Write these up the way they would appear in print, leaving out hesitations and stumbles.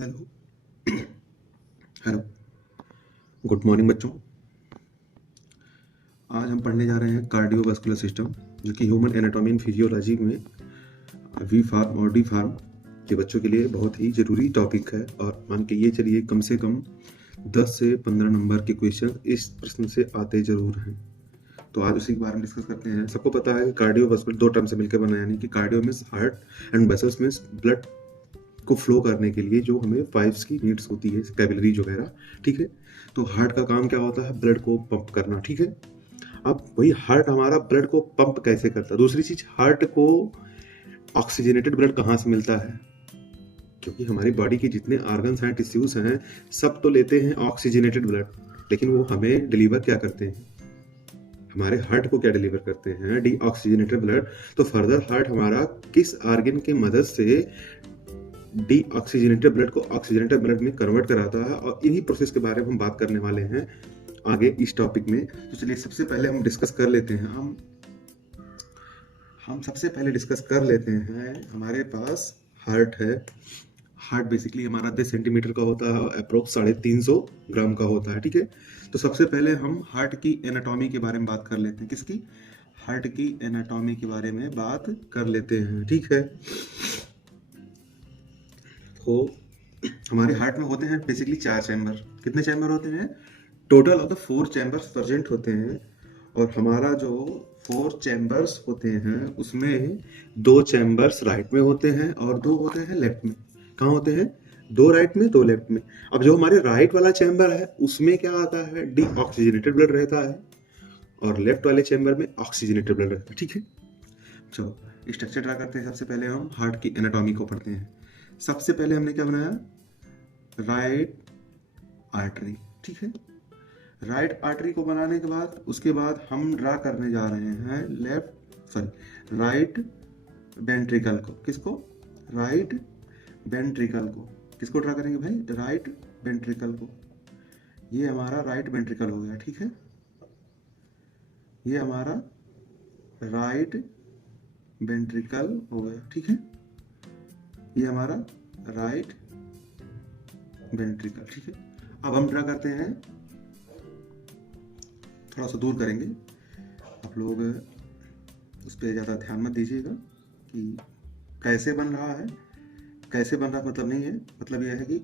Hello. Hello. Good morning बच्चों। आज हम पढ़ने जा रहे हैं कार्डियोवास्कुलर सिस्टम, जो कि ह्यूमन एनाटॉमी एंड फिजियोलॉजी में वी फार्म और डी फार्म के बच्चों के लिए बहुत ही ज़रूरी टॉपिक है। और मान के ये चलिए कम से कम 10 से 15 नंबर के क्वेश्चन इस प्रश्न से आते ज़रूर हैं। तो आज उसी के बारे में डिस्कस करते हैं। सबको पता है कि कार्डियोवास्कुलर दो टर्म से मिलकर बना है, यानी कि cardio means heart and vessels means blood को फ्लो करने के लिए जो हमें पाइप्स की नीड्स होती है, कैपिलरीज वगैरह। ठीक है, तो हार्ट का काम क्या होता है? ब्लड को पंप करना। ठीक है, अब वही हार्ट हमारा ब्लड को पंप कैसे करता है? दूसरी चीज, हार्ट को ऑक्सीजनेटेड ब्लड कहाँ से मिलता है? क्योंकि हमारी बॉडी के जितने ऑर्गन्स हैं, टिश्यूज हैं, सब तो लेते हैं ऑक्सीजनेटेड ब्लड, लेकिन वो हमें डिलीवर क्या करते हैं? हमारे हार्ट को क्या डिलीवर करते हैं? Deoxygenated blood. तो फर्दर हार्ट हमारा किस ऑर्गन की मदद से डीऑक्सीजनेटेड ब्लड को ऑक्सीजनेटेड ब्लड में कन्वर्ट कराता है? और इन्हीं प्रोसेस के बारे में हम बात करने वाले हैं आगे इस टॉपिक में। तो चलिए सबसे पहले हम डिस्कस कर लेते हैं। हम सबसे पहले डिस्कस कर लेते हैं, हमारे पास हार्ट है। हार्ट बेसिकली हमारा 10 सेंटीमीटर का होता है और अप्रोक्स 350 ग्राम का होता है। ठीक है, तो सबसे पहले हम हार्ट की एनाटॉमी के बारे में बात कर लेते हैं। किसकी? हार्ट की एनाटॉमी के बारे में बात कर लेते हैं। ठीक है, तो हमारे हार्ट में होते हैं बेसिकली 4 चैम्बर। कितने चैम्बर होते हैं? Total of the 4 chambers present होते हैं। और हमारा जो 4 चैम्बर्स होते हैं उसमें 2 चैम्बर्स राइट में होते हैं और 2 होते हैं लेफ्ट में। कहाँ होते हैं? 2 राइट में, 2 लेफ्ट में। अब जो हमारे राइट वाला चैम्बर है उसमें क्या आता है? डीऑक्सीजनेटेड ब्लड रहता है, और लेफ्ट वाले चैम्बर में ऑक्सीजनेटेड ब्लड रहता है। ठीक है, चलो स्ट्रक्चर ड्रा करते हैं। सबसे पहले हम हार्ट की एनाटॉमी को पढ़ते हैं। सबसे पहले हमने क्या बनाया? Right artery. ठीक है, राइट आर्टरी को बनाने के बाद उसके बाद हम ड्रा करने जा रहे हैं राइट वेंट्रिकल को। किसको? राइट वेंट्रिकल को। किसको ड्रा करेंगे भाई? राइट वेंट्रिकल को। ये हमारा राइट वेंट्रिकल हो गया। ठीक है, ये हमारा राइट वेंट्रिकल हो गया। ठीक है, ये हमारा राइट वेंट्रिकल। ठीक है, अब हम ड्रा करते हैं, थोड़ा सा दूर करेंगे। आप लोग उस पर ज़्यादा ध्यान मत दीजिएगा कि कैसे बन रहा है। कैसे बन रहा मतलब नहीं है, मतलब यह है कि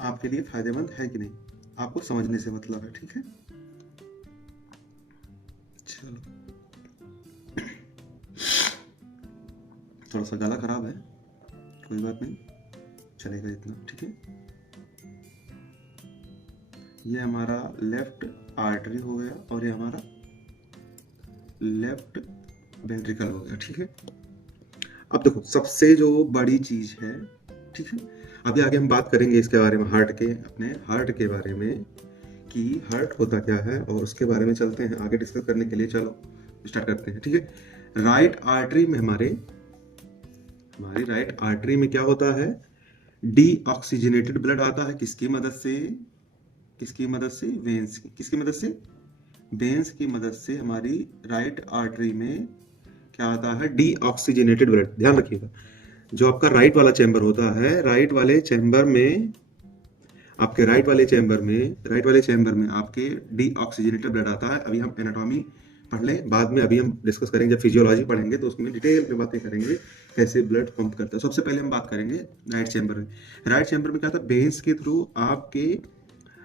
आपके लिए फायदेमंद है कि नहीं, आपको समझने से मतलब है। ठीक है, चलो थोड़ा सा गला खराब है, कोई बात नहीं, चलेगा इतना। ठीक है, ये हमारा लेफ्ट आर्टरी हो गया और ये हमारा लेफ्ट वेंट्रिकल हो गया। ठीक है, अब देखो सबसे जो बड़ी चीज है, ठीक है, अभी आगे हम बात करेंगे इसके बारे में, हार्ट के, अपने हार्ट के बारे में कि हार्ट होता क्या है, और उसके बारे में चलते हैं आगे डिस्कस करने के लिए। चलो स्टार्ट करते हैं। ठीक है, राइट आर्टरी में हमारी राइट आर्टरी में क्या होता है? डीऑक्सीजनेटेड ब्लड आता है। किसकी मदद से? किसकी मदद से? वेन्स की। किसकी मदद से? वेन्स की मदद से हमारी राइट आर्टरी में क्या आता है? Deoxygenated blood. ध्यान रखिएगा, जो आपका राइट वाला चैम्बर होता है, राइट वाले चैम्बर में आपके डीऑक्सीजनेटेड ब्लड आता है। अभी हम एनाटॉमी पढ़ लें, बाद में अभी हम डिस्कस करेंगे। जब फिजियोलॉजी पढ़ेंगे तो उसमें डिटेल में बातें करेंगे कैसे ब्लड पंप करता है। सबसे पहले हम बात करेंगे राइट चैम्बर में। राइट चैम्बर में क्या था? वेन्स के थ्रू आपके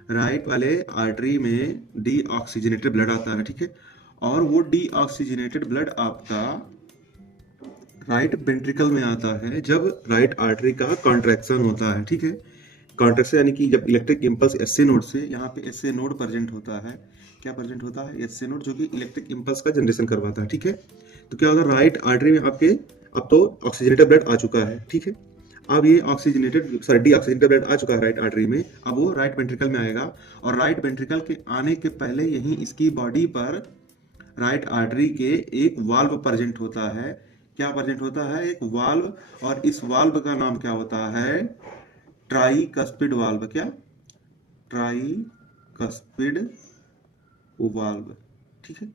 राइट वाले आर्टरी में डीऑक्सीजनेटेड ब्लड आता है। ठीक है, और वो डीऑक्सीजनेटेड ब्लड आपका राइट वेंट्रिकल में आता है जब राइट आर्टरी का कॉन्ट्रैक्शन होता है। ठीक है, कॉन्ट्रैक्शन यानी कि जब इलेक्ट्रिक इम्पल्स एस नोड से, यहाँ पे एस नोड प्रेजेंट होता है। क्या प्रेजेंट होता है? एस नोड, जो कि इलेक्ट्रिक इम्पल्स का जनरेशन करवाता है। ठीक है, तो क्या होगा? राइट आर्टरी में आपके अब तो ऑक्सीजनेटेड ब्लड आ चुका है। ठीक है, अब ये डीऑक्सीजनेटेड ब्लड आ चुका है राइट आर्टरी में। अब वो राइट वेंट्रिकल में आएगा, और राइट वेंट्रिकल के आने के पहले यहीं इसकी बॉडी पर राइट आर्टरी के एक वाल्व प्रेजेंट होता है। क्या प्रेजेंट होता है? एक वाल्व, और इस वाल्व का नाम क्या होता है? Tricuspid valve. क्या? Tricuspid valve. ठीक है,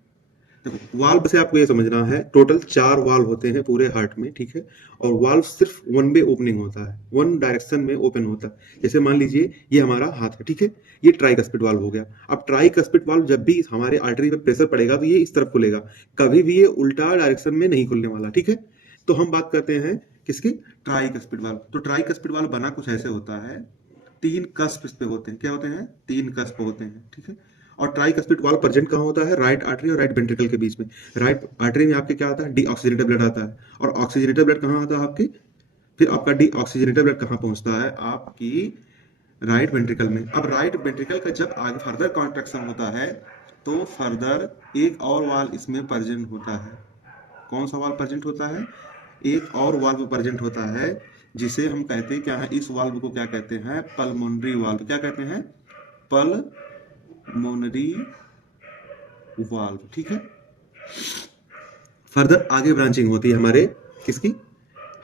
देखो वाल्व से आपको ये समझना है, टोटल 4 वाल्व होते हैं पूरे हार्ट में, ठीक है। और वाल्व सिर्फ वन वे ओपनिंग होता है, वन डायरेक्शन में ओपन होता है। जैसे मान लीजिए ये हमारा हाथ है, ठीक है, ये ट्राइकस्पिड वाल्व हो गया। अब ट्राइकस्पिड वाल्व जब भी हमारे आर्टरी पे प्रेशर पड़ेगा तो ये इस तरफ खुलेगा, कभी भी ये उल्टा डायरेक्शन में नहीं खुलने वाला, ठीक है। तो हम बात करते हैं किसकी, ट्राइकस्पिड वाल्व। तो ट्राइकस्पिड वाल्व बना कुछ ऐसे होता है, 3 कस्प इस पे होते हैं। क्या होते हैं, 3 कस्प होते हैं, ठीक है। और ट्राइकस्पिड वाल्व प्रेजेंट कहाँ होता है, राइट आर्टरी और राइट वेंट्रिकल के बीच में। राइट आर्टरी में आपके क्या आता है, डीऑक्सीजनेटेड ब्लड आता है। और ऑक्सीजनेटेड ब्लड कहाँ आता है आपके, फिर आपका डीऑक्सीजनेटेड ब्लड कहाँ पहुंचता है, आपकी राइट वेंट्रिकल में। अब राइट वेंट्रिकल का जब आगे फर्दर कॉन्ट्रैक्शन होता है तो फर्दर एक और वाल्व इसमें प्रेजेंट होता है। कौन सा वाल्व प्रेजेंट होता है, एक और वाल्व प्रेजेंट होता है, जिसे हम कहते हैं क्या है, इस वाल्व को क्या कहते हैं, पल्मोनरी वाल्व। क्या कहते हैं, पल्मोनरी वाल्व, ठीक है। फर्दर आगे ब्रांचिंग होती है हमारे किसकी,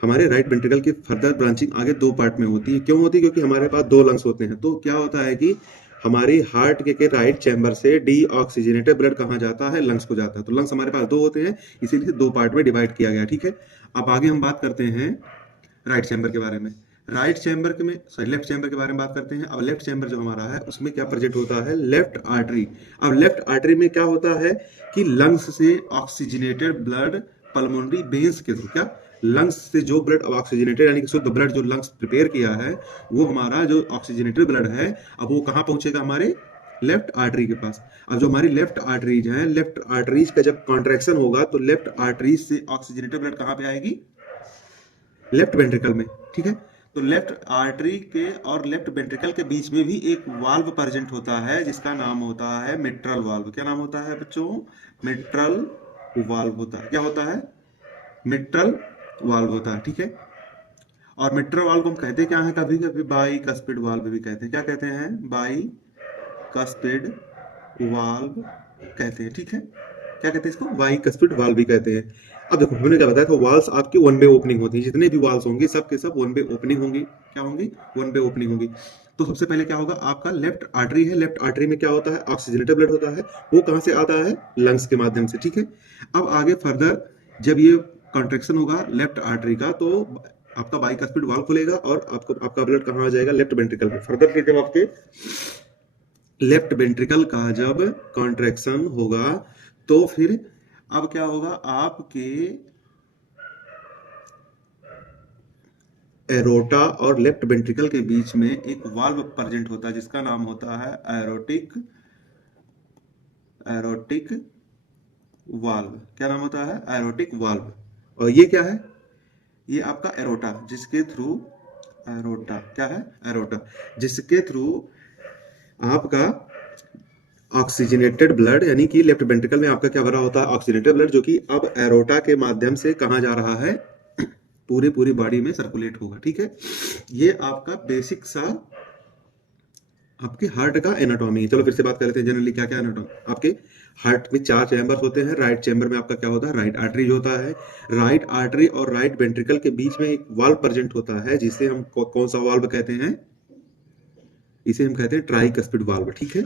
हमारे राइट वेंट्रिकल की फर्दर ब्रांचिंग आगे 2 पार्ट में होती है। क्यों होती है, क्योंकि हमारे पास 2 लंग्स होते हैं। तो क्या होता है कि हमारी हार्ट के राइट चैम्बर से डीऑक्सीजनेटेड ब्लड कहाँ जाता है, लंग्स को जाता है। तो लंग्स हमारे पास 2 होते हैं, इसीलिए 2 पार्ट में डिवाइड किया गया, ठीक है। अब आगे हम बात करते हैं राइट चैम्बर के बारे में। राइट चैम्बर के में सॉरी लेफ्ट चैम्बर के बारे में बात करते हैं। अब लेफ्ट चैम्बर जो हमारा है उसमें क्या प्रेजेंट होता है, लेफ्ट आर्टरी। अब लेफ्ट आर्टरी में क्या होता है कि लंग्स से ऑक्सीजनेटेड ब्लड पल्मोनरी वेन्स के थ्रू, क्या लंग्स से जो ब्लड ऑक्सीजनेटेड यानी कि शुद्ध ब्लड जो लंग्स प्रिपेयर किया है, वो हमारा जो ऑक्सीजनेटेड ब्लड है, अब वो कहाँ पहुंचेगा, हमारे लेफ्ट आर्टरी के पास। अब जो हमारी लेफ्ट आर्टरीज है, लेफ्ट आर्टरीज का जब कॉन्ट्रैक्शन होगा तो लेफ्ट आर्टरीज से ऑक्सीजनेटेड ब्लड कहाँ पे आएगी, लेफ्ट वेंट्रिकल में, ठीक है। तो लेफ्ट आर्टरी के और लेफ्ट वेंट्रिकल के बीच में भी एक वाल्व प्रेजेंट होता है जिसका नाम होता है मिट्रल वाल्व। क्या नाम होता है बच्चों, मिट्रल वाल्व होता है। क्या होता है, मिट्रल वाल्व होता है, ठीक है। और मिट्रल वाल्व को हम कहते क्या है, कभी कभी बाई कस्पिड वाल्व भी कहते हैं। क्या कहते हैं, बाई कस्पिड वाल्व कहते हैं, ठीक है। क्या कहते हैं इसको, बाई कस्पिड वाल्व भी कहते हैं। अब देखो हमने क्या बताया था, वाल्स आपकी वन वे ओपनिंग होती है। जितने भी वाल्स होंगे सब के सब वन वे ओपनिंग होंगी। क्या होंगी, वन वे ओपनिंग होंगी। तो सबसे पहले क्या होगा, आपका लेफ्ट आर्टरी है, लेफ्ट आर्टरी में क्या होता है, ऑक्सीजनेटेड ब्लड होता है। वो कहाँ से आता है, लंग्स के माध्यम से, ठीक है। अब आगे फर्दर जब ये कॉन्ट्रेक्शन होगा लेफ्ट आर्टरी का, तो आपका बाइकस्पिड वाल्व खुलेगा और आपको आपका ब्लड कहाँ आ जाएगा, लेफ्ट वेंट्रिकल में। फर्दर फिर जब आपके लेफ्ट वेंट्रिकल का जब कॉन्ट्रैक्शन होगा तो फिर अब क्या होगा, आपके एरोटा और लेफ्ट वेंट्रिकल के बीच में एक वाल्व प्रेजेंट होता है जिसका नाम होता है एरोटिक वाल्व। क्या नाम होता है, एरोटिक वाल्व। और ये क्या है, ये आपका एरोटा, जिसके थ्रू एरोटा क्या है, एरोटा जिसके थ्रू आपका ऑक्सीजनेटेड ब्लड यानी कि लेफ्ट वेंट्रिकल में आपका क्या भरा होता है, ऑक्सीजनेटेड ब्लड, जो कि अब एरोटा के माध्यम से कहाँ जा रहा है, पूरी बॉडी में सर्कुलेट होगा, ठीक है। ये आपका बेसिक सा आपके हार्ट का एनाटॉमी है। चलो फिर से बात कर लेते हैं जनरली क्या क्या एनाटॉमी। आपके हार्ट में 4 चैम्बर्स होते हैं। राइट चैम्बर में आपका क्या होता है, राइट आर्टरी होता है। राइट आर्टरी और राइट वेंट्रिकल के बीच में एक वाल्व प्रेजेंट होता है जिसे हम कौन सा वाल्व कहते हैं, इसे हम कहते हैं ट्राइकस्पिड वाल्व, ठीक है।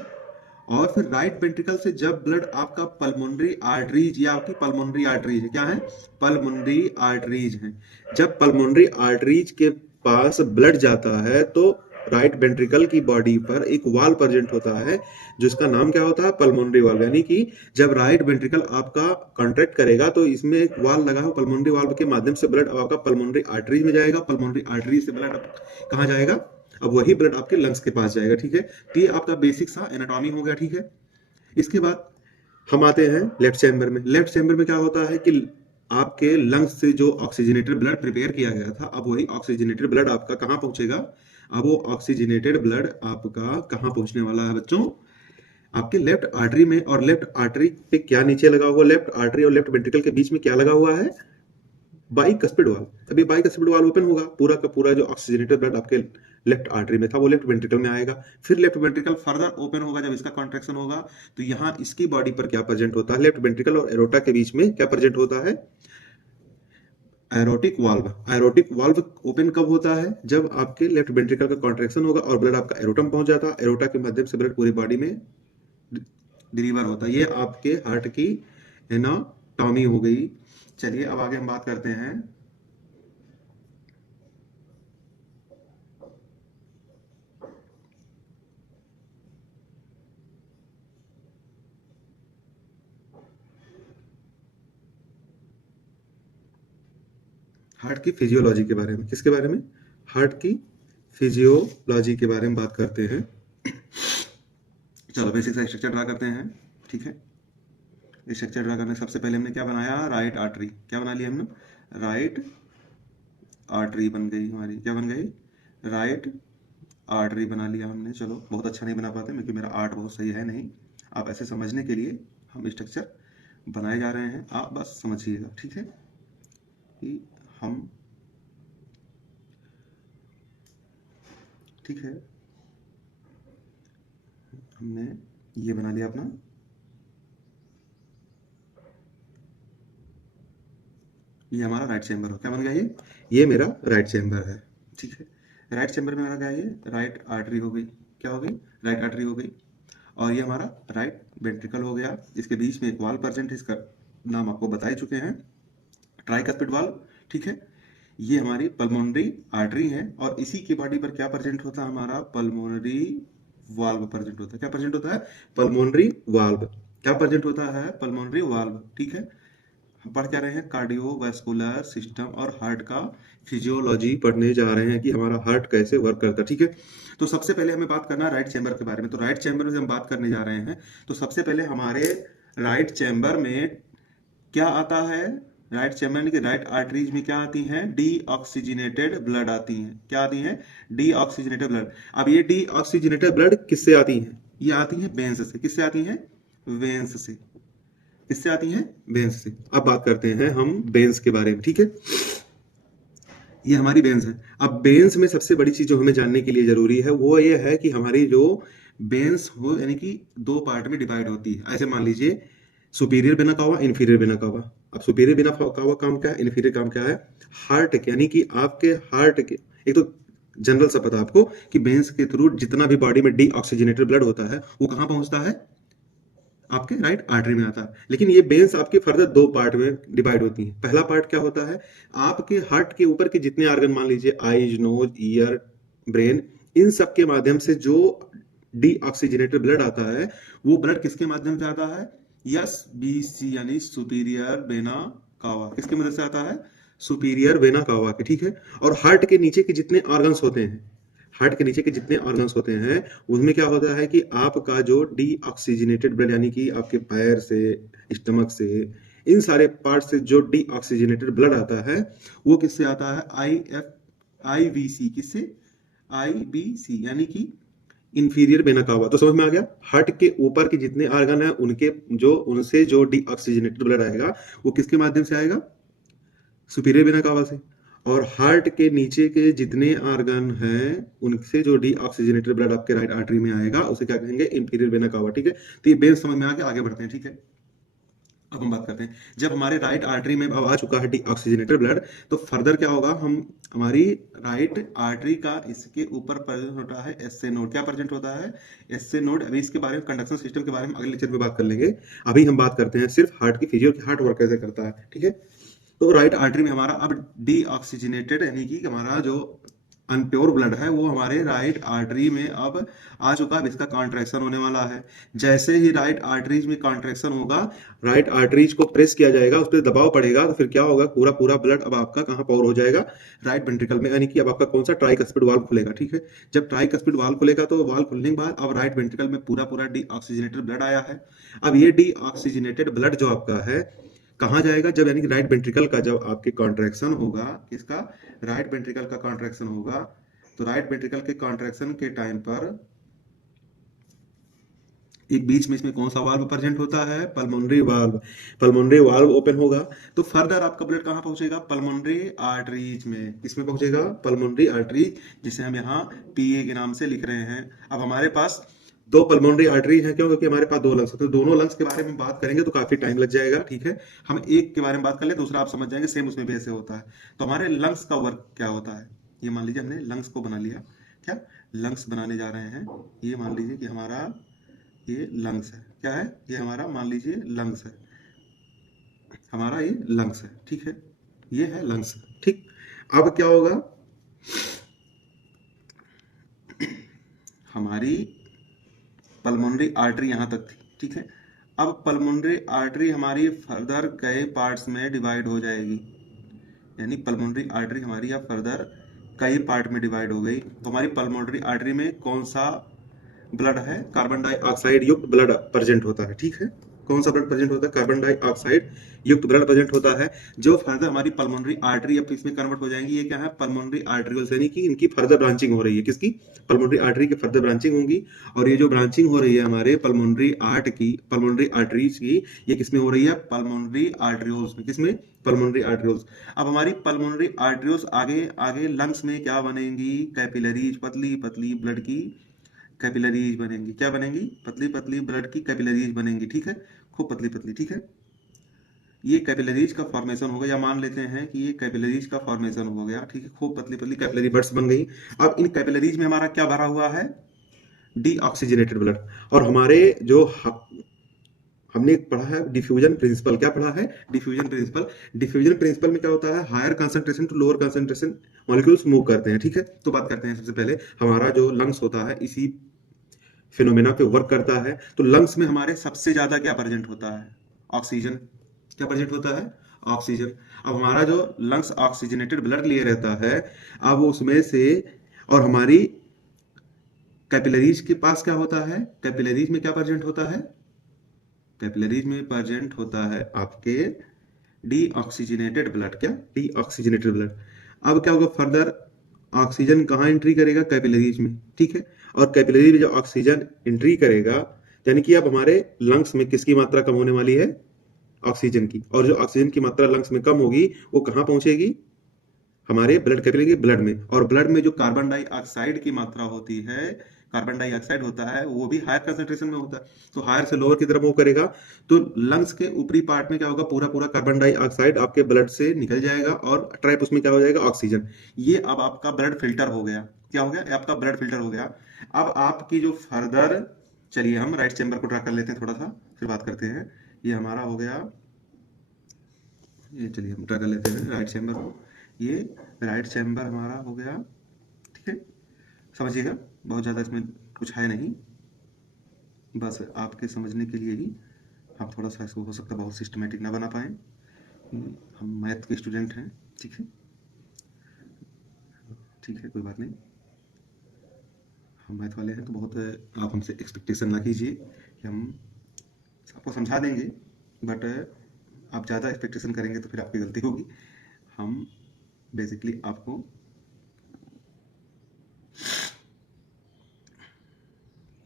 और फिर राइट वेंट्रिकल से जब ब्लड आपका पल्मोनरी आर्टरीज या आपकी पल्मोनरी आर्टरीज है, क्या है, पल्मोनरी आर्टरीज है, जब पल्मोनरी आर्टरीज के पास ब्लड जाता है तो राइट वेंट्रिकल की बॉडी पर एक वाल्व प्रेजेंट होता है जिसका नाम क्या होता है, पल्मोनरी वाल्व। यानी कि जब राइट वेंट्रिकल आपका कॉन्ट्रैक्ट करेगा तो इसमें एक वाल्व लगा हो, पल्मोनरी वाल्व के माध्यम से ब्लड आपका पल्मोनरी आर्टरीज में जाएगा। पल्मोनरी आर्टरीज से ब्लड कहाँ जाएगा, अब वही ब्लड आपके लंग्स के पास जाएगा, ठीक है। तो ये आपका बेसिक सा एनाटॉमी हो गया, ठीक है। इसके बाद हम आते हैं लेफ्ट चैम्बर में। लेफ्ट चैम्बर में क्या होता है कि आपके लंग्स से जो ऑक्सीजनेटेड ब्लड प्रिपेयर किया गया था, अब वही ऑक्सीजनेटेड ब्लड आपका कहाँ पहुंचेगा, अब वो ऑक्सीजनेटेड ब्लड आपका कहाँ पहुंचने वाला है बच्चों, आपके लेफ्ट आर्टरी में। और लेफ्ट आर्टरी पे क्या नीचे लगा हुआ, लेफ्ट आर्टरी और लेफ्ट वेंट्रिकल के बीच में क्या लगा हुआ है, बाइकस्पिड वाल्व। अभी बाइकस्पिड वाल्व ओपन होगा, पूरा का पूरा जो ऑक्सीजनेटेड ब्लड आपके लेफ्ट आर्टरी में था वो लेफ्ट वेंट्रिकल में आएगा। फिर लेफ्ट वेंट्रिकल फर्दर ओपन होगा जब इसका कॉन्ट्रैक्शन होगा, तो यहाँ इसकी बॉडी पर क्या प्रेजेंट होता है, लेफ्ट वेंट्रिकल और एरोटा के बीच में क्या प्रेजेंट होता है, aortic valve. Aortic valve open कब होता है, जब आपके लेफ्ट वेंट्रिकल का कॉन्ट्रैक्शन होगा और ब्लड आपका एरोटम पहुंच जाता है। एरोटा के माध्यम से ब्लड पूरी बॉडी में डिलीवर होता है। ये आपके हार्ट की एनाटॉमी हो गई। चलिए अब आगे हम बात करते हैं हार्ट की फिजियोलॉजी के बारे में। किसके बारे में? हार्ट की फिजियोलॉजी के बारे में बात करते हैं। चलो बेसिक सा स्ट्रक्चर ड्रा करते हैं, ठीक है। स्ट्रक्चर ड्रा करने से सबसे पहले हमने क्या बनाया? Right artery. क्या बना लिया हमने? राइट आर्टरी बन गई हमारी। क्या बन गई? राइट आर्टरी बना लिया हमने। चलो बहुत अच्छा नहीं बना पाते क्योंकि मेरा आर्ट बहुत सही है नहीं। आप ऐसे समझने के लिए हम स्ट्रक्चर बनाए जा रहे हैं, आप बस समझिएगा, ठीक है। कि हम ठीक है, हमने ये बना लिया अपना। ये हमारा राइट चैम्बर हो। क्या बन गया? ये मेरा राइट चैम्बर है, ठीक है। राइट चैम्बर में हमारा क्या है? ये राइट आर्टरी हो गई। क्या हो गई? राइट आर्टरी हो गई। और ये हमारा राइट वेंट्रिकल हो गया। इसके बीच में एक वाल्व प्रेजेंट है, इसका नाम आपको बता ही चुके हैं, ट्राइकस्पिड वाल्व, ठीक है। ये हमारी पल्मोनरी आर्टरी है और इसी की बॉडी पर क्या प्रेजेंट होता है? हमारा पल्मोनरी वाल्व प्रेजेंट होता है। क्या प्रेजेंट होता है? Pulmonary valve. क्या प्रेजेंट होता है? पल्मोनरी वाल्व, ठीक है। हम पढ़ क्या रहे हैं? कार्डियोवैस्कुलर सिस्टम और हार्ट का फिजियोलॉजी पढ़ने जा रहे हैं कि हमारा हार्ट कैसे वर्क करता है, ठीक है। तो सबसे पहले हमें बात करना है राइट चैम्बर के बारे में। तो राइट चैम्बर में हम बात करने जा रहे हैं, तो सबसे पहले हमारे राइट चैम्बर में क्या आता है? राइट चैम्बर के राइट आर्टरीज में क्या आती हैं? डीऑक्सीजनेटेड ब्लड आती हैं। क्या आती हैं? Deoxygenated blood. अब ये डीऑक्सीजनेटेड ब्लड किससे आती हैं? ये आती हैं वेन्स से। किससे आती हैं? वेन्स से। किससे आती हैं? वेन्स से। अब बात करते हैं हम वेन्स के बारे में, ठीक है। ये हमारी वेन्स है। अब वेन्स में सबसे बड़ी चीज जो हमें जानने के लिए जरूरी है वो ये है कि हमारी जो वेन्स हो यानी कि दो पार्ट में डिवाइड होती है। ऐसे मान लीजिए superior vena cava, inferior vena cava. अब सुपीरियर वेना कावा काम क्या है? इंफीरियर काम क्या है? हार्ट के, यानी कि आपके हार्ट के, एक तो जनरल सा पता आपको कि वेन्स के थ्रू जितना भी बॉडी में डीऑक्सीजनेटेड ब्लड होता है वो कहाँ पहुंचता है? आपके राइट आर्टरी में आता है। लेकिन ये वेन्स आपके फर्दर दो पार्ट में डिवाइड होती हैं। पहला पार्ट क्या होता है? आपके हार्ट के ऊपर के जितने ऑर्गन, मान लीजिए आईज, नोज, ईयर, ब्रेन, इन सब के माध्यम से जो डीऑक्सीजनेटेड ब्लड आता है वो ब्लड किसके माध्यम से आता है? यस, बी सी यानी सुपीरियर वेना कावा। किसकी मदद से आता है? सुपीरियर वेना कावा के, ठीक है। और हार्ट के नीचे के जितने ऑर्गन्स होते हैं, हार्ट के नीचे के जितने ऑर्गन्स होते हैं उसमें क्या होता है कि आपका जो डीऑक्सीजनेटेड ब्लड, यानी कि आपके पैर से, स्टमक से, इन सारे पार्ट से जो डीऑक्सीजनेटेड ब्लड आता है वो किससे आता है? आईवीसी। किससे? आईबीसी यानी कि इंफीरियर वेना कावा। तो समझ में आ गया? हार्ट के ऊपर के जितने ऑर्गन है उनके जो उनसे जो डीऑक्सीजनेटेड ब्लड आएगा वो किसके माध्यम से आएगा? सुपीरियर वेना कावा से। और हार्ट के नीचे के जितने ऑर्गन हैं उनसे जो डीऑक्सीजनेटेड ब्लड आपके राइट आर्टरी में आएगा उसे क्या कहेंगे? इंफीरियर वेना कावा, ठीक है। तो ये बेस समझ में आ गया, आगे बढ़ते हैं, ठीक है। अब हम बात करते हैं, जब हमारे राइट आर्टरी में अब आ चुका है डीऑक्सीजनेटेड ब्लड, तो फर्दर क्या होगा? हम हमारी राइट आर्टरी का इसके ऊपर प्रेजेंट होता है एसए नोड। क्या प्रेजेंट होता है? SA node. अभी इसके बारे में, कंडक्शन सिस्टम के बारे में अगले लेक्चर में बात कर लेंगे। अभी हम बात करते हैं सिर्फ हार्ट की फिजियो, हार्ट वर्क कैसे करता है, ठीक है। तो राइट आर्टरी में हमारा अब डीऑक्सीजनेटेड यानी कि हमारा जो अनप्योर ब्लड है वो हमारे राइट आर्टरी में अब आ चुका है। अब इसका कॉन्ट्रैक्शन होने वाला है। जैसे ही राइट आर्टरीज में कॉन्ट्रैक्शन होगा, राइट आर्टरीज को प्रेस किया जाएगा, उस पर दबाव पड़ेगा, तो फिर क्या होगा? पूरा पूरा ब्लड अब आपका कहाँ पावर हो जाएगा? राइट वेंट्रिकल में। यानी कि अब आपका कौन सा? ट्राइकस्पिड वाल्व खुलेगा, ठीक है। जब ट्राइकस्पिड वाल्व खुलेगा तो वाल्व खुलने के बाद अब राइट वेंट्रिकल में पूरा पूरा डीऑक्सीजनेटेड ब्लड आया है। अब ये डीऑक्सीजनेटेड ब्लड जो आपका है कहाँ जाएगा? जब यानी कि राइट वेंट्रिकल का जब आपके कॉन्ट्रैक्शन होगा, किसका? राइट वेंट्रिकल का कॉन्ट्रैक्शन होगा, तो राइट वेंट्रिकल के कॉन्ट्रैक्शन के टाइम पर एक बीच में इसमें कौन सा वाल्व प्रेजेंट होता है? Pulmonary valve. Pulmonary valve open होगा तो फर्दर आपका ब्लड कहाँ पहुंचेगा? पल्मोनरी आर्टरीज में। किसमें पहुंचेगा? पल्मोनरी आर्टरीज, जिसे हम यहाँ पीए के नाम से लिख रहे हैं। अब हमारे पास दो पल्मोनरी आर्टरी हैं, क्यों? क्योंकि हमारे पास दो लंग्स होते हैं। दोनों लंग्स के बारे में बात करेंगे तो काफी टाइम लग जाएगा, ठीक है। हम एक के बारे में बात कर ले, दूसरा आप समझ जाएंगे, सेम उसमें भी ऐसे होता है। तो हमारे लंग्स का वर्क क्या होता है? ये मान लीजिए हमने लंग्स को बना लिया। क्या लंग्स बनाने जा रहे हैं? ये मान लीजिए कि हमारा ये लंग्स है। क्या है? ये हमारा मान लीजिए लंग्स है। हमारा ये लंग्स है, ठीक है, ये है लंग्स, ठीक। अब क्या होगा, हमारी पल्मोनरी आर्टरी यहाँ तक थी, ठीक है। अब पल्मोनरी आर्टरी हमारी फर्दर कई पार्ट्स में डिवाइड हो जाएगी, यानी पल्मोनरी आर्टरी हमारी अब फर्दर कई पार्ट में डिवाइड हो गई। तो हमारी पल्मोनरी आर्टरी में कौन सा ब्लड है, कार्बन डाइऑक्साइड युक्त ब्लड प्रेजेंट होता है, ठीक है। कौन सा ब्लड प्रेजेंट होता है, कार्बन डाइऑक्साइड युक्त ब्लड प्रेजेंट होता है, जो फर्दर हमारी पल्मोनरी आर्टरी अब इसमें कन्वर्ट हो जाएंगी। ये क्या है, पल्मोनरी आर्टरीज, यानी कि इनकी फर्दर ब्रांचिंग हो रही है, किसकी, पल्मोनरी आर्टरी की फर्दर ब्रांचिंग होंगी। और ये जो ब्रांचिंग हो रही है हमारे पल्मोनरी आर्टरीज की, ये किसमें हो रही है, पल्मोनरी आर्टरियोल्स में, किसमें, पल्मोनरी आर्टरियोल्स। अब हमारी पल्मोनरी आर्टरियोल्स आगे आगे लंग्स में क्या बनेंगी, कैपिलरीज, पतली पतली ब्लड की कैपिलरीज बनेंगी। क्या बनेंगी, पतली पतली ब्लड की कैपिलरीज बनेंगी, ठीक है, खूब पतली पतली, ठीक है। ये कैपिलरीज का फॉर्मेशन हो गया, या मान लेते हैं कि ये कैपिलरीज का फॉर्मेशन हो गया, ठीक है, खूब पतली पतली कैपिलरी बड्स बन गई। अब इन कैपिलरीज में हमारा क्या भरा हुआ है, डीऑक्सीजनेटेड ब्लड। और हमारे जो हमने पढ़ा है डिफ्यूजन प्रिंसिपल, क्या पढ़ा है, डिफ्यूजन प्रिंसिपल। डिफ्यूजन प्रिंसिपल में क्या होता है, higher concentration to lower concentration molecules move करते हैं, ठीक है। तो बात करते हैं सबसे पहले, हमारा जो लंग्स होता है इसी फिनोमेना पे वर्क करता है। तो लंग्स में हमारे सबसे ज्यादा क्या प्रेजेंट होता है, ऑक्सीजन। क्या प्रेजेंट होता है, ऑक्सीजन। अब हमारा जो लंग्स ऑक्सीजनेटेड ब्लड लिए रहता है, अब उसमें से, और हमारी कैपिलरीज के पास क्या होता है, कैपिलरीज में क्या प्रेजेंट होता है, कैपिलरीज में प्रेजेंट होता है आपके डीऑक्सीजनेटेड ब्लड। क्या, डीऑक्सीजनेटेड ब्लड। अब क्या होगा, फर्दर ऑक्सीजन कहाँ एंट्री करेगा, कैपिलरीज में, ठीक है। और कैपिलरी में जो ऑक्सीजन एंट्री करेगा, यानी कि अब हमारे लंग्स में किसकी मात्रा कम होने वाली है, ऑक्सीजन की। और जो ऑक्सीजन की मात्रा लंग्स में कम होगी वो कहाँ पहुंचेगी, हमारे ब्लड कैपिलरी ब्लड में। और ब्लड में जो कार्बन डाइऑक्साइड की मात्रा होती है, कार्बन डाइऑक्साइड होता है, वो भी हायर कंसंट्रेशन में होता है, तो हायर से लोअर की तरफ मूव करेगा। तो लंग्स के ऊपरी पार्ट में क्या होगा, पूरा पूरा कार्बन डाइऑक्साइड आपके ब्लड से निकल जाएगा और ट्रैप उसमें क्या हो जाएगा, ऑक्सीजन। ये अब आपका ब्लड फिल्टर हो गया। क्या हो गया, ये आपका ब्लड फिल्टर हो गया। अब आपकी जो फर्दर, चलिए हम राइट चैम्बर को ड्रा कर लेते हैं थोड़ा सा, फिर बात करते हैं। ये हमारा हो गया, ये चलिए हम ड्रा कर लेते हैं राइट चैम्बर को। ये राइट चैम्बर हमारा हो गया, ठीक है। समझिएगा, बहुत ज़्यादा इसमें कुछ है नहीं, बस आपके समझने के लिए ही। हम थोड़ा सा इसको हो सकता है बहुत सिस्टमेटिक ना बना पाएँ, हम मैथ के स्टूडेंट हैं, ठीक है, ठीक है, कोई बात नहीं, हम मैथ वाले हैं, तो बहुत आप हमसे एक्सपेक्टेशन ना कीजिए कि हम आपको समझा देंगे, बट आप ज़्यादा एक्सपेक्टेशन करेंगे तो फिर आपकी गलती होगी। हम बेसिकली आपको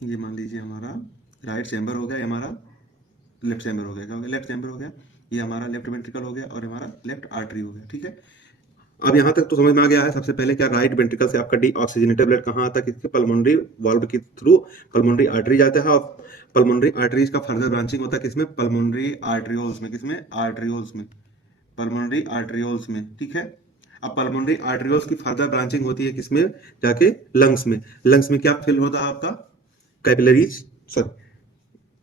ये मान लीजिए हमारा राइट चैम्बर हो गया, ये हमारा लेफ्ट चैम्बर हो गया। क्या हो गया, लेफ्ट चैम्बर हो गया, ये हमारा लेफ्ट वेंट्रिकल हो गया और हमारा लेफ्ट आर्टरी हो गया, ठीक है। अब यहाँ तक तो समझ में आ गया है। सबसे पहले क्या, राइट वेंट्रिकल से आपका डीऑक्सीजनेटेड ब्लड कहाँ आता है, किसके, पल्मोनरी वाल्व के थ्रू पल्मोनरी आर्टरी जाता है। और पल्मोनरी आर्टरीज का फर्दर ब्रांचिंग होता है किसमें, पल्मोनरी आर्टरियोल्स में, किसमें, आर्टरियोल्स में, पल्मोनरी आर्टरियोल्स में, ठीक है। अब पल्मोनरी आर्टरियोल्स की फर्दर ब्रांचिंग होती है किसमें, जाके लंग्स में। लंग्स में क्या फिल होता है आपका, कैपिलरीज, सॉरी,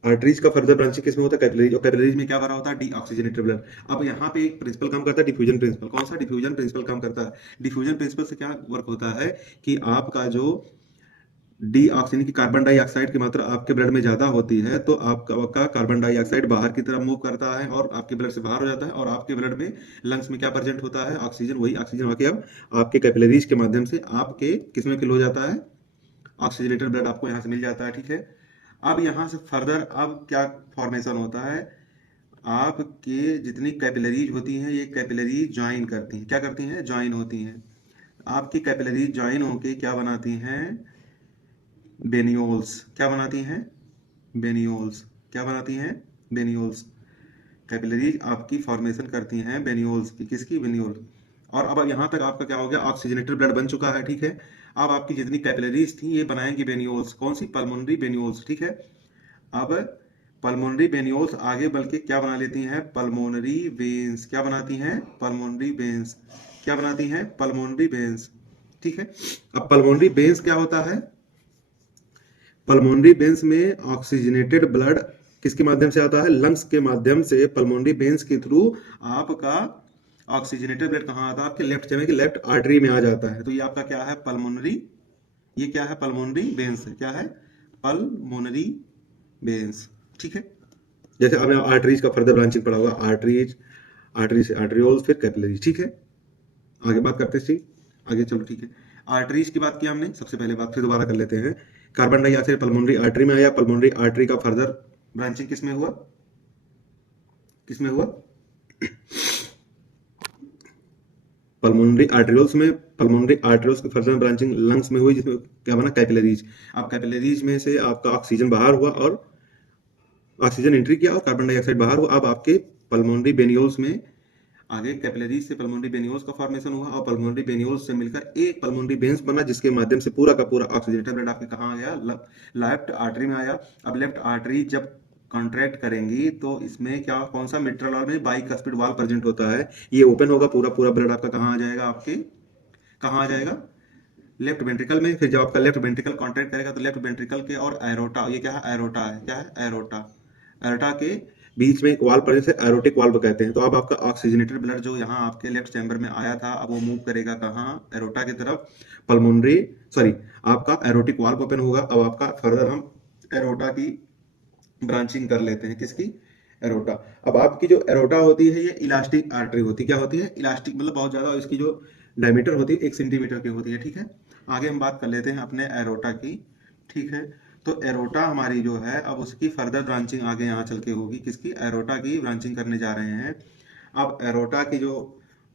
आर्टरीज का फर्दर ब्रांचिंग किसमें होता है, कैपिलरीज। और कैपिलरीज में क्या भरा होता है, डीऑक्सीजनेटेड ब्लड। अब यहाँ पे एक प्रिंसिपल काम करता है, डिफ्यूजन प्रिंसिपल। कौन सा, डिफ्यूजन प्रिंसिपल काम करता है। डिफ्यूजन प्रिंसिपल से क्या वर्क होता है कि आपका जो डीऑक्सीजन की, कार्बन डाइऑक्साइड की मात्रा आपके ब्लड में ज्यादा होती है, तो आपका कार्बन डाइऑक्साइड बाहर की तरफ मूव करता है और आपके ब्लड से बाहर हो जाता है। और आपके ब्लड में, लंग्स में क्या प्रेजेंट होता है, ऑक्सीजन। वही ऑक्सीजन आके अब आपके कैपिलरीज के माध्यम से आपके किसमें फिल हो जाता है, ऑक्सीजनेटेड ब्लड आपको यहाँ से मिल जाता है, ठीक है। अब यहाँ से फर्दर अब क्या फॉर्मेशन होता है, आपके जितनी कैपिलरीज होती हैं, ये कैपिलरीज ज्वाइन करती हैं। क्या करती हैं, ज्वाइन होती हैं। आपकी कैपिलरीज ज्वाइन होके क्या बनाती हैं, बेनियोल्स। क्या बनाती हैं, बेनियोल्स। क्या बनाती हैं, बेनियोल्स। कैपिलरीज आपकी फॉर्मेशन करती हैं बेनियोल्स की, किसकी, बेनियोल। और अब यहाँ तक आपका क्या हो गया, ऑक्सीजनेटेड ब्लड बन चुका है, ठीक है। अब आपकी जितनी कैपिलरीज थी ये बनाएंगी बेनियोल्स। कौन सी, पल्मोनरी बेनियोल्स, ठीक है। अब पल्मोनरी बेनियोल्स आगे बल्कि क्या बना लेती हैं, पल्मोनरी वेन्स। क्या बनाती हैं, पल्मोनरी वेन्स। क्या बनाती हैं, पल्मोनरी वेन्स, ठीक है। अब पल्मोनरी वेन्स क्या होता है, पल्मोनरी वेन्स में ऑक्सीजनेटेड ब्लड किसके माध्यम से आता है? लंग्स के माध्यम से, पल्मोनरी वेन्स के थ्रू आपका ऑक्सीजनेटेड ब्लड कहाँ आता है? आपके लेफ्ट चेम्बर की लेफ्ट आर्टरी में आ जाता है। तो ये आपका क्या है? पल्मोनरी, ये क्या है? पल्मोनरी वेन्स है। क्या है? Pulmonary veins. ठीक है, जैसे आपने आर्टरीज का फर्दर ब्रांचिंग पढ़ा होगा, आर्टरीज, आर्टरी से आर्टरियोल्स, फिर कैपिलरीज। ठीक है, आगे बात करते हैं। आगे चलो, ठीक है। आर्टरीज की बात की हमने सबसे पहले बात, फिर दोबारा कर लेते हैं। कार्बन डाइऑक्साइड पल्मोनरी आर्टरी में आया, पल्मोनरी आर्टरी का फर्दर ब्रांचिंग किस में हुआ? किस में हुआ? पल्मोनरी आर्टरियोल्स में। पल्मोनरी आर्टरियोल्स की फर्दर ब्रांचिंग लंग्स में हुई, जिसमें क्या बना? कैपिलरीज। अब कैपिलरीज में से आपका ऑक्सीजन बाहर हुआ और ऑक्सीजन एंट्री किया और कार्बन डाइऑक्साइड बाहर हुआ। अब आपके पल्मोनरी वेन्यूल्स में आगे कैपिलरीज से पल्मोनरी वेन्यूल्स का फॉर्मेशन हुआ और पल्मोनरी वेन्यूल्स से मिलकर एक पल्मोनरी वेन्स बना, जिसके माध्यम से पूरा का पूरा ऑक्सीजनेटेड ब्लड आपके कहाँ आ गया? लेफ्ट आर्टरी में आया। अब लेफ्ट आर्टरी जब कॉन्ट्रैक्ट करेंगी तो इसमें क्या, कौन सा मिट्रल और में बाइकस्पिड वॉल प्रेजेंट होता है, ये ओपन होगा, पूरा पूरा ब्लड आपका कहाँ आ जाएगा? आपके कहाँ आ जाएगा? लेफ्ट वेंट्रिकल में। फिर जब आपका लेफ्ट वेंट्रिकल कॉन्ट्रैक्ट करेगा तो लेफ्ट वेंट्रिकल के और एरोटा, ये क्या है? एरोटा है। क्या है? एरोटा। एरोटा के बीच में एक वाल्व पर, जैसे एरोटिक वाल्व कहते हैं। तो अब आपका ऑक्सीजनेटेड ब्लड जो यहाँ आपके लेफ्ट चैम्बर में आया था, अब वो मूव करेगा कहाँ? एरोटा की तरफ। पल्मोनरी, सॉरी, आपका एरोटिक वाल्व ओपन होगा। अब आपका फर्दर हम एरोटा की ब्रांचिंग कर लेते हैं। किसकी? एरोटा। अब आपकी जो एरोटा होती है, ये इलास्टिक आर्टरी होती है। क्या होती है? इलास्टिक, मतलब बहुत ज्यादा, इसकी जो डायमीटर होती है 1 सेंटीमीटर की होती है। ठीक है, आगे हम बात कर लेते हैं अपने एरोटा की। ठीक है, तो एरोटा हमारी जो है, अब उसकी फर्दर ब्रांचिंग आगे यहाँ चल के होगी। किसकी? एरोटा की ब्रांचिंग करने जा रहे हैं। अब एरोटा की जो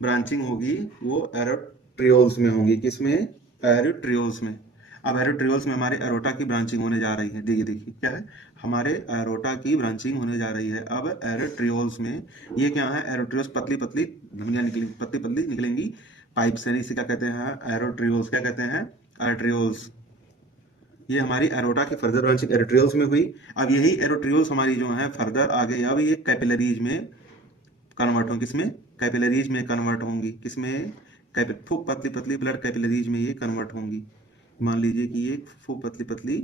ब्रांचिंग होगी वो एरोट्रियोल्स में होगी। किसमें? एरोट्रियोल्स में। अब एरोट्रियोल्स में हमारे एरोटा की ब्रांचिंग होने जा रही है। देखिए देखिए क्या है, हमारे एरोटा की ब्रांचिंग होने जा रही है अब एरोट्रियोल्स में। ये क्या है? एरोट्रियोल्स पतली पतली धमनियां निकलेंगी, पतली पतली निकलेंगी पाइप से। इसे क्या कहते हैं? एरोट्रियोल्स। क्या कहते हैं? एरोट्रियोल्स। ये हमारी एरोटा की फर्दर ब्रांचिंग एरोट्रियोल्स में हुई। अब यही एरोट्रियोल्स हमारी जो है फर्दर आगे अब ये कैपिलरीज में कन्वर्ट होंगी। किसमें? कैपिलरीज में कन्वर्ट होंगी। किसमें? खूब पतली पतली ब्लड कैपिलरीज में ये कन्वर्ट होंगी। मान लीजिए कि ये खूब पतली पतली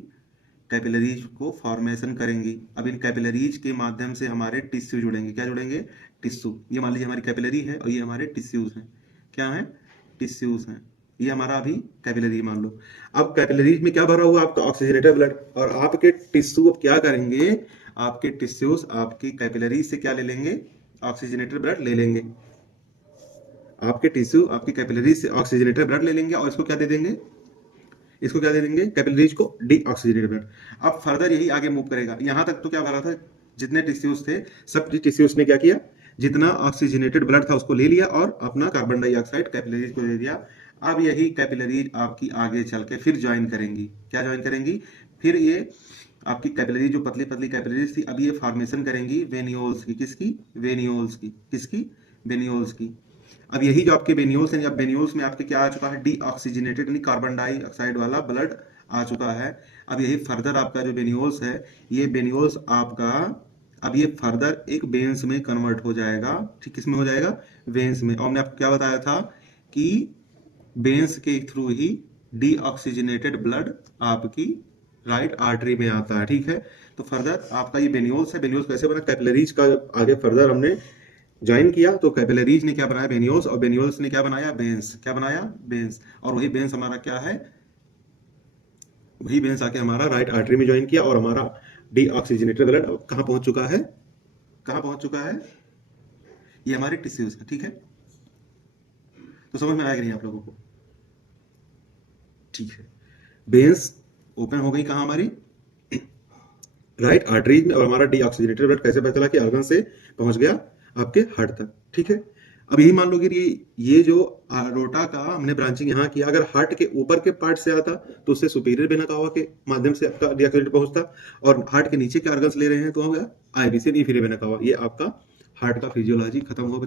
कैपिलरीज को फॉर्मेशन करेंगी। अब इन कैपिलरीज के माध्यम से हमारे टिश्यू जुड़ेंगे। क्या जुड़ेंगे? टिश्यू। ये मान लीजिए हमारी कैपिलरी है और ये हमारे टिश्यूज हैं। क्या है? टिश्यूज हैं। ये हमारा अभी कैपिलरी मान लो। अब कैपिलरीज में क्या भरा हुआ? आपका ऑक्सीजनेटेड ब्लड। और आपके टिश्यू अब क्या करेंगे? आपके टिश्यूज आपकी कैपिलरी से क्या ले लेंगे? ऑक्सीजनेटेड ब्लड ले लेंगे। आपके टिश्यू आपकी कैपिलरी से ऑक्सीजनेटेड ब्लड ले लेंगे और इसको क्या दे देंगे? इसको क्या दे देंगे? कैपिलरीज को डीऑक्सीजनेटेड ब्लड। अब फर्दर यही आगे मूव करेगा। यहां तक तो क्या भरा था? जितने टिश्यूज थे, सब टिश्यूज ने क्या किया? जितना ऑक्सीजनेटेड ब्लड था उसको ले लिया और अपना कार्बन डाइऑक्साइड कैपिलरीज को दे दिया। अब यही कैपिलरीज आपकी आगे चल के फिर ज्वाइन करेंगी। क्या ज्वाइन करेंगी? फिर ये आपकी कैपिलरी जो पतली पतली कैपिलरीज थी, अब ये फॉर्मेशन करेंगी वेनियोल्स की। किसकी? वेनियोल्स की। किसकी? वेनियोल्स की। अब यही जो आपके वेन्यूल्स हैं, अब वेन्यूल्स में आपके क्या आ चुका है? डीऑक्सीजनेटेड यानी कार्बन डाइऑक्साइड वाला ब्लड आ चुका है। अब यही फर्दर आपका जो वेन्यूल्स है, ये वेन्यूल्स आपका अब ये फर्दर एक वेन्स में कन्वर्ट हो जाएगा। ठीक, किस में हो जाएगा? वेन्स में। और हमने आपको क्या बताया था कि वेन्स के थ्रू ही डीऑक्सीजनेटेड ब्लड आपकी राइट आर्टरी में आता है। ठीक है, तो फर्दर आपका ये वेन्यूल्स है। वेन्यूल्स कैसे बना? कैपिलरीज का आगे फर्दर हमने ज्वाइन किया तो कैपिलरीज ने क्या बनाया? वेन्यूल्स। और वेन्यूल्स ने क्या बनाया? वेन्स। क्या बनाया? वेन्स। और वही वेन्स हमारा क्या है? वही वेन्स आके हमारा राइट आर्टरी में ज्वाइन किया और हमारा डीऑक्सीजनेटेड ब्लड कहां पहुंच चुका है? कहां पहुंच चुका है? ये हमारे टिश्यूज है। ठीक है, तो समझ में आया कि नहीं आप लोगों को? ठीक है, वेन्स ओपन हो गई कहां? हमारी राइट आर्टरीज में। और हमारा डीऑक्सीजनेटेड ब्लड कैसे पता चला? कि आर्गन से पहुंच गया आपके हार्ट तक। ठीक है, अब यही मान लो कि ये जो एरोटा का हमने ब्रांचिंग यहाँ किया, अगर हार्ट के ऊपर के पार्ट से आता तो उससे सुपीरियर वेना कावा के माध्यम से आपका डीऑक्सीजनेटेड पहुंचता। और हार्ट के नीचे के ऑर्गन्स ले रहे हैं तो होगा आईबीसी इंफीरियर वेना कावा। ये आपका हार्ट का फिजियोलॉजी खत्म हो